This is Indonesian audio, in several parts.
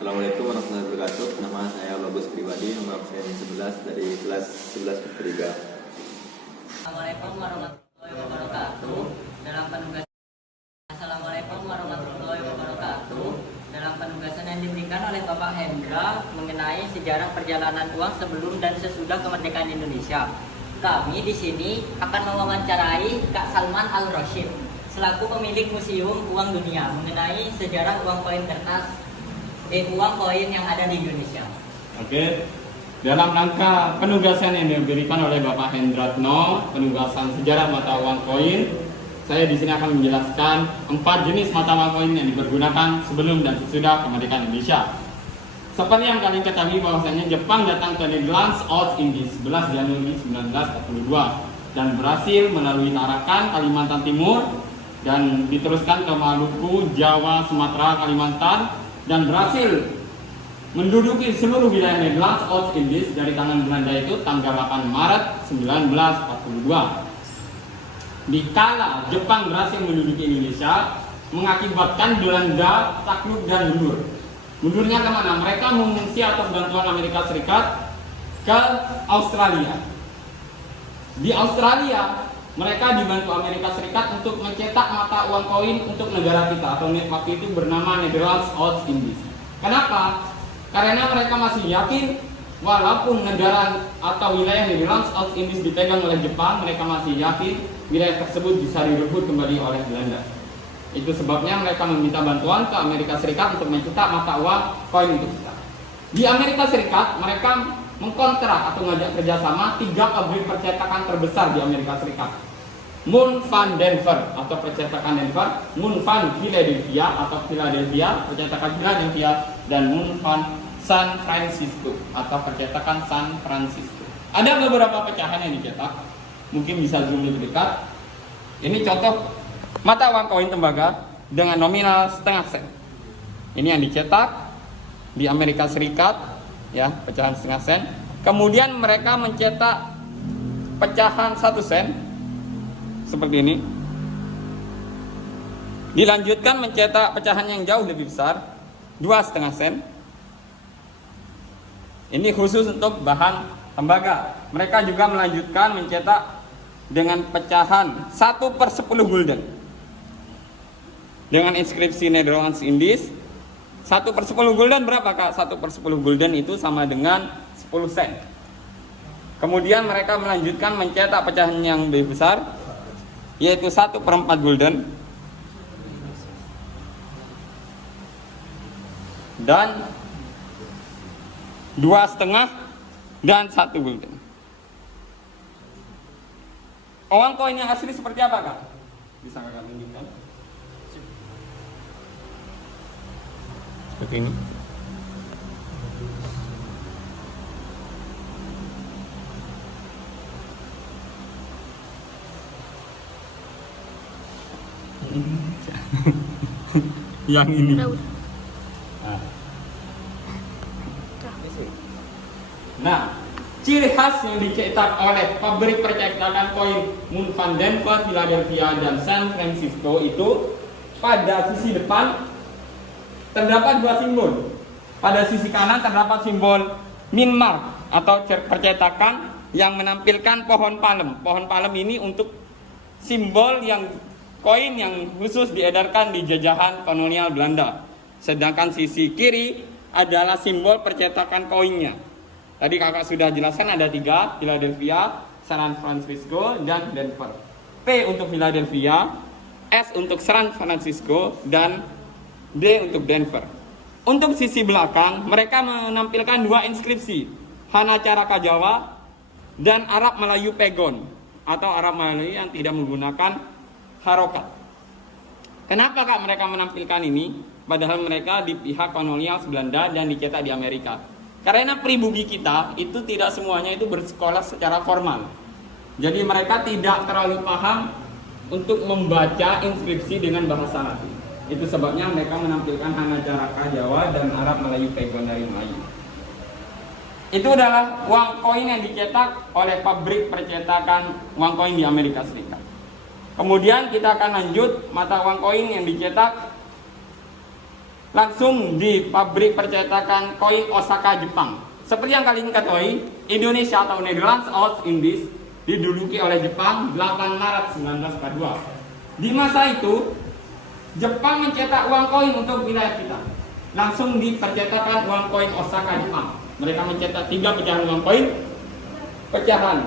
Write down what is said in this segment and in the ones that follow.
Assalamualaikum warahmatullahi wabarakatuh. Nama saya Bagus Pribadi, nomor absen 11 dari kelas 11 Ketiga. Assalamualaikum warahmatullahi wabarakatuh. Assalamualaikum warahmatullahi wabarakatuh. Dalam penugasan yang diberikan oleh Bapak Hendra mengenai sejarah perjalanan uang sebelum dan sesudah kemerdekaan Indonesia, kami di sini akan mewawancarai Kak Salman Al-Rashid selaku pemilik Museum Uang Dunia mengenai sejarah uang koin kertas uang koin yang ada di Indonesia. Oke, dalam rangka penugasan yang diberikan oleh Bapak Hendratno, penugasan sejarah mata uang koin, saya di sini akan menjelaskan 4 jenis mata uang koin yang dipergunakan sebelum dan sesudah kemerdekaan Indonesia. Seperti yang kalian ketahui bahwasanya Jepang datang ke Netherlands East Indies 11 Januari 1942 dan berhasil melalui Tarakan, Kalimantan Timur dan diteruskan ke Maluku, Jawa, Sumatera, Kalimantan dan berhasil menduduki seluruh wilayah Netherlands East Indies dari tangan Belanda itu tanggal 8 Maret 1942. Dikala Jepang berhasil menduduki Indonesia, mengakibatkan Belanda takluk dan mundur. Mundurnya kemana? Mereka mengungsi atas bantuan Amerika Serikat ke Australia. Di Australia, mereka dibantu Amerika Serikat untuk mencetak mata uang koin untuk negara kita, atau waktu itu bernama Netherlands East Indies. Kenapa? Karena mereka masih yakin walaupun negara atau wilayah Netherlands East Indies dipegang oleh Jepang, mereka masih yakin wilayah tersebut bisa direbut kembali oleh Belanda. Itu sebabnya mereka meminta bantuan ke Amerika Serikat untuk mencetak mata uang koin untuk kita. Di Amerika Serikat, mereka mengkontrak atau mengajak kerjasama 3 pabrik percetakan terbesar di Amerika Serikat. Moon Van Denver atau percetakan Denver, Moon Van Philadelphia atau Philadelphia, percetakan Philadelphia, dan Moon Van San Francisco atau percetakan San Francisco. Ada beberapa pecahan yang dicetak, mungkin bisa zoom lebih dekat. Ini contoh mata uang koin tembaga dengan nominal setengah sen. Ini yang dicetak di Amerika Serikat, ya, pecahan setengah sen. Kemudian mereka mencetak pecahan 1 sen seperti ini. Dilanjutkan mencetak pecahan yang jauh lebih besar, 2,5 sen. Ini khusus untuk bahan tembaga. Mereka juga melanjutkan mencetak dengan pecahan 1/10 gulden dengan inskripsi Netherlands Indies. 1/10 gulden berapa, Kak? 1/10 gulden itu sama dengan 10 sen. Kemudian mereka melanjutkan mencetak pecahan yang lebih besar, yaitu 1/4 gulden dan 2,5 dan 1 gulden. Uang koin yang asli seperti apa, Kak? Bisa Kakak tunjukkan? Seperti ini. Yang ini. Nah, ciri khas yang dicetak oleh pabrik percetakan koin Moon Van Denver, Philadelphia, dan San Francisco itu pada sisi depan terdapat 2 simbol. Pada sisi kanan terdapat simbol Minmark atau percetakan yang menampilkan pohon palem. Pohon palem ini untuk simbol yang koin yang khusus diedarkan di jajahan kolonial Belanda. Sedangkan sisi kiri adalah simbol percetakan koinnya. Tadi Kakak sudah jelaskan ada 3, Philadelphia, San Francisco, dan Denver. P untuk Philadelphia, S untuk San Francisco, dan D untuk Denver. Untuk sisi belakang, mereka menampilkan 2 inskripsi, Hana Caraka Jawa dan Arab Melayu Pegon atau Arab Melayu yang tidak menggunakan harokat. Kenapa, Kak, mereka menampilkan ini? Padahal mereka di pihak kolonial Belanda dan dicetak di Amerika. Karena pribumi kita itu tidak semuanya itu bersekolah secara formal. Jadi mereka tidak terlalu paham untuk membaca inskripsi dengan bahasa Latin. Itu sebabnya mereka menampilkan Hana Caraka Jawa dan Arab Melayu Pegon dari Melayu. Itu adalah uang koin yang dicetak oleh pabrik percetakan uang koin di Amerika Serikat. Kemudian kita akan lanjut mata uang koin yang dicetak langsung di pabrik percetakan koin Osaka, Jepang. Seperti yang kalian ketahui, Indonesia atau Netherlands Oost-Indies diduduki oleh Jepang 8 Maret 1942. Di masa itu, Jepang mencetak uang koin untuk wilayah kita. Langsung di percetakan uang koin Osaka, Jepang. Mereka mencetak 3 pecahan uang koin, pecahan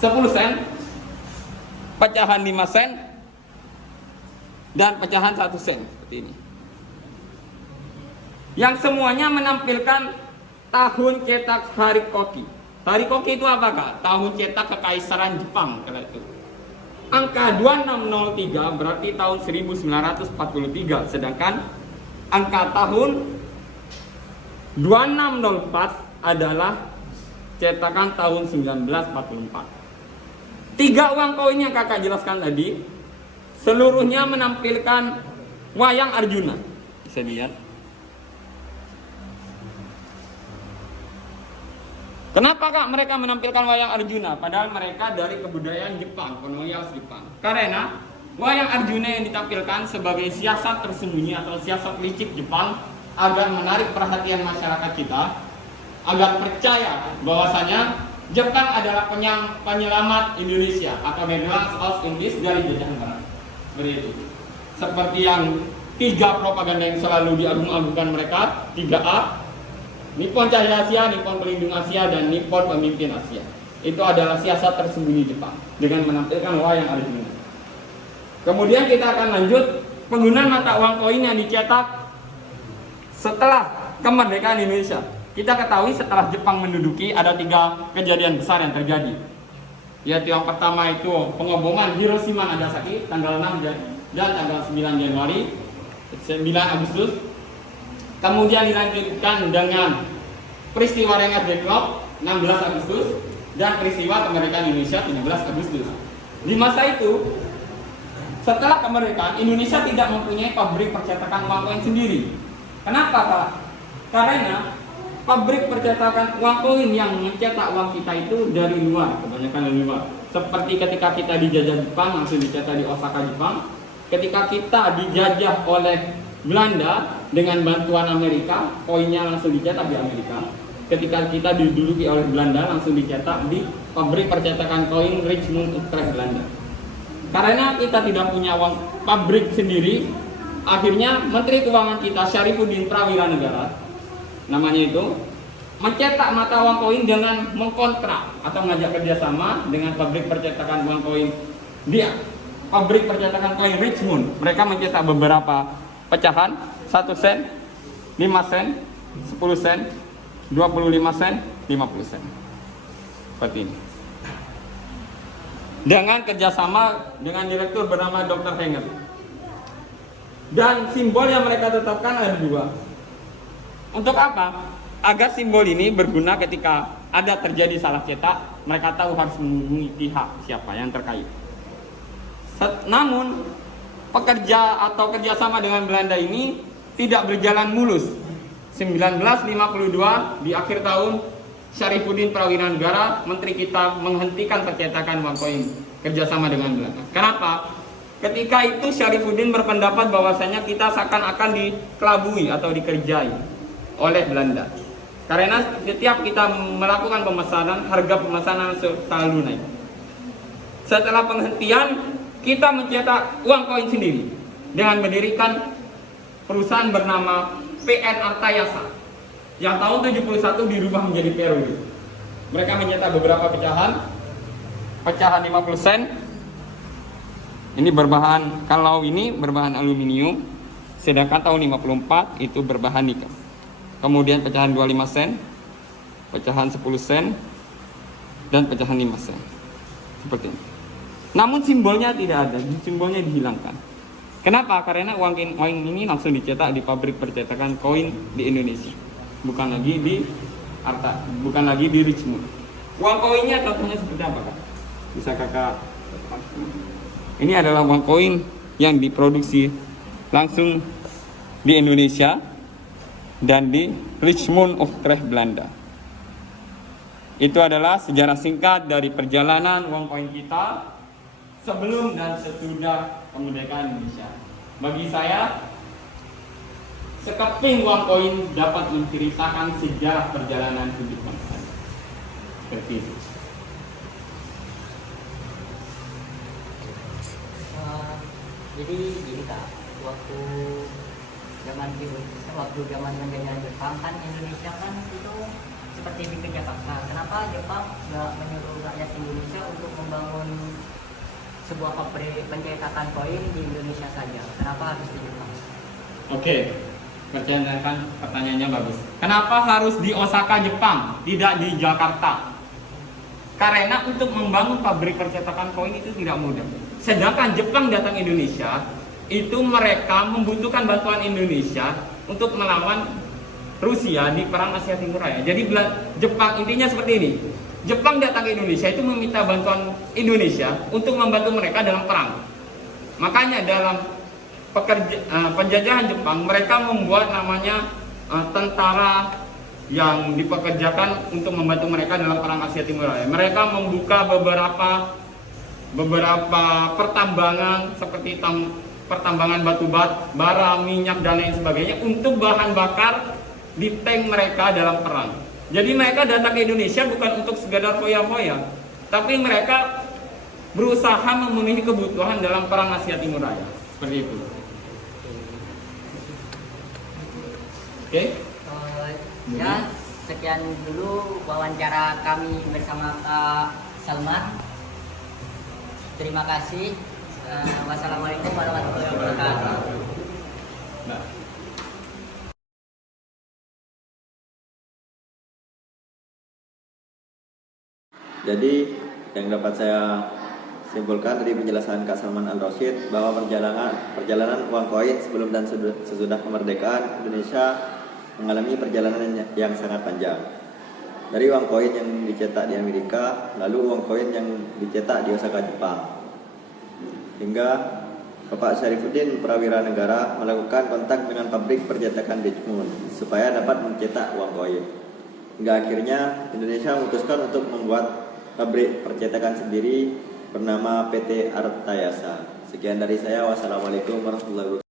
10 sen, pecahan 5 sen, dan pecahan 1 sen seperti ini. Yang semuanya menampilkan tahun cetak Harikoki. Harikoki itu apa, Kak? Tahun cetak Kekaisaran Jepang kala itu. Angka 2603 berarti tahun 1943, sedangkan angka tahun 2604 adalah cetakan tahun 1944. 3 uang koin yang kakak jelaskan tadi seluruhnya menampilkan wayang Arjuna. Bisa dilihat. Kenapa, Kak, mereka menampilkan wayang Arjuna? Padahal mereka dari kebudayaan Jepang, kolonial Jepang. Karena wayang Arjuna yang ditampilkan sebagai siasat tersembunyi atau siasat licik Jepang agar menarik perhatian masyarakat kita, agar percaya bahwasanya Jepang adalah penyelamat Indonesia atau Netherlands Oost-Indies dari jajahan barat. Seperti itu. Seperti yang 3 propaganda yang selalu diagung-agungkan mereka, 3A, Nippon Cahaya Asia, Nippon Pelindung Asia, dan Nippon Pemimpin Asia. Itu adalah siasat tersembunyi Jepang dengan menampilkan wayang Arjuna. Kemudian kita akan lanjut penggunaan mata uang koin yang dicetak setelah kemerdekaan Indonesia. Kita ketahui setelah Jepang menduduki ada 3 kejadian besar yang terjadi. Yaitu yang pertama itu pengoboman Hiroshima Nagasaki tanggal 6 dan tanggal 9 Januari 9 Agustus. Kemudian dilanjutkan dengan peristiwa Rengas Dengklok 16 Agustus dan peristiwa kemerdekaan Indonesia 13 Agustus. Di masa itu, setelah kemerdekaan, Indonesia tidak mempunyai pabrik percetakan uang koin sendiri. Kenapa, Kak? Karena pabrik percetakan uang koin yang mencetak uang kita itu dari luar, kebanyakan dari luar. Seperti ketika kita dijajah Jepang, langsung dicetak di Osaka, Jepang. Ketika kita dijajah oleh Belanda dengan bantuan Amerika, koinnya langsung dicetak di Amerika. Ketika kita diduduki oleh Belanda, langsung dicetak di pabrik percetakan koin Richmond, Utrecht, Belanda. Karena kita tidak punya uang pabrik sendiri, akhirnya Menteri Keuangan kita Syarifuddin Prawiranegara, namanya itu, mencetak mata uang koin dengan mengkontrak atau mengajak kerjasama dengan pabrik percetakan uang koin dia. Pabrik percetakan koin Richmond, mereka mencetak beberapa pecahan 1 sen, 5 sen, 10 sen, 25 sen, 50 sen. Seperti ini. Dengan kerjasama dengan direktur bernama Dr. Henger. Dan simbol yang mereka tetapkan ada 2. Untuk apa? Agar simbol ini berguna ketika ada terjadi salah cetak, mereka tahu harus menghubungi pihak siapa yang terkait. Namun pekerja atau kerjasama dengan Belanda ini tidak berjalan mulus. 1952 di akhir tahun, Syarifuddin Prawiranegara, menteri kita, menghentikan percetakan uang koin kerjasama dengan Belanda. Kenapa? Ketika itu Syarifuddin berpendapat bahwasanya kita seakan-akan dikelabui atau dikerjai oleh Belanda. Karena setiap kita melakukan pemesanan, harga pemesanan selalu naik. Setelah penghentian, kita mencetak uang koin sendiri dengan mendirikan perusahaan bernama PN Artayasa yang tahun 71 dirubah menjadi Peru. Mereka mencetak beberapa pecahan 50 sen. Ini berbahan, kalau ini berbahan aluminium, sedangkan tahun 54 itu berbahan nikel. Kemudian pecahan 25 sen, pecahan 10 sen, dan pecahan 5 sen. Seperti ini. Namun simbolnya tidak ada, simbolnya dihilangkan. Kenapa? Karena uang koin ini langsung dicetak di pabrik percetakan koin di Indonesia, bukan lagi di Richmond. Uang koinnya contohnya seperti apa, Kak? Bisa Kakak? Ini adalah uang koin yang diproduksi langsung di Indonesia dan di Richmond, Utrecht, Belanda. Itu adalah sejarah singkat dari perjalanan uang koin kita sebelum dan sesudah kemerdekaan Indonesia. Bagi saya, sekeping uang koin dapat menceritakan sejarah perjalanan hidup bangsa. Seperti itu. Jadi gini kak, waktu zaman menjajah Jepang kan Indonesia kan itu seperti bikin Jakarta. Kenapa Jepang nggak menyuruh rakyat Indonesia untuk membangun sebuah pabrik pencetakan koin di Indonesia saja? Kenapa harus di Jepang? Oke, pertanyaannya bagus. Kenapa harus di Osaka, Jepang, tidak di Jakarta? Karena untuk membangun pabrik percetakan koin itu tidak mudah. Sedangkan Jepang datang Indonesia, itu mereka membutuhkan bantuan Indonesia untuk melawan Rusia di perang Asia Timur Raya. Jadi Jepang intinya seperti ini. Jepang datang ke Indonesia itu meminta bantuan Indonesia untuk membantu mereka dalam perang. Makanya dalam penjajahan Jepang mereka membuat namanya tentara yang dipekerjakan untuk membantu mereka dalam perang Asia Timur Raya. Mereka membuka beberapa pertambangan seperti pertambangan batu bara, minyak dan lain sebagainya untuk bahan bakar di tank mereka dalam perang. Jadi mereka datang ke Indonesia bukan untuk sekedar foya-foya, tapi mereka berusaha memenuhi kebutuhan dalam perang Asia Timur Raya. Seperti itu. Oke? Ya, sekian dulu wawancara kami bersama Kak Salman. Terima kasih. Wassalamualaikum warahmatullahi wabarakatuh. Nah. Jadi yang dapat saya simpulkan dari penjelasan Kak Salman Al-Rasyid bahwa perjalanan uang koin sebelum dan sesudah kemerdekaan Indonesia mengalami perjalanan yang sangat panjang. Dari uang koin yang dicetak di Amerika, lalu uang koin yang dicetak di Osaka, Jepang. Hingga Bapak Syarifuddin Prawira Negara melakukan kontak dengan pabrik percetakan Richmond supaya dapat mencetak uang koin. Hingga akhirnya Indonesia memutuskan untuk membuat pabrik percetakan sendiri bernama PT Artayasa. Sekian dari saya. Wassalamualaikum warahmatullahi wabarakatuh.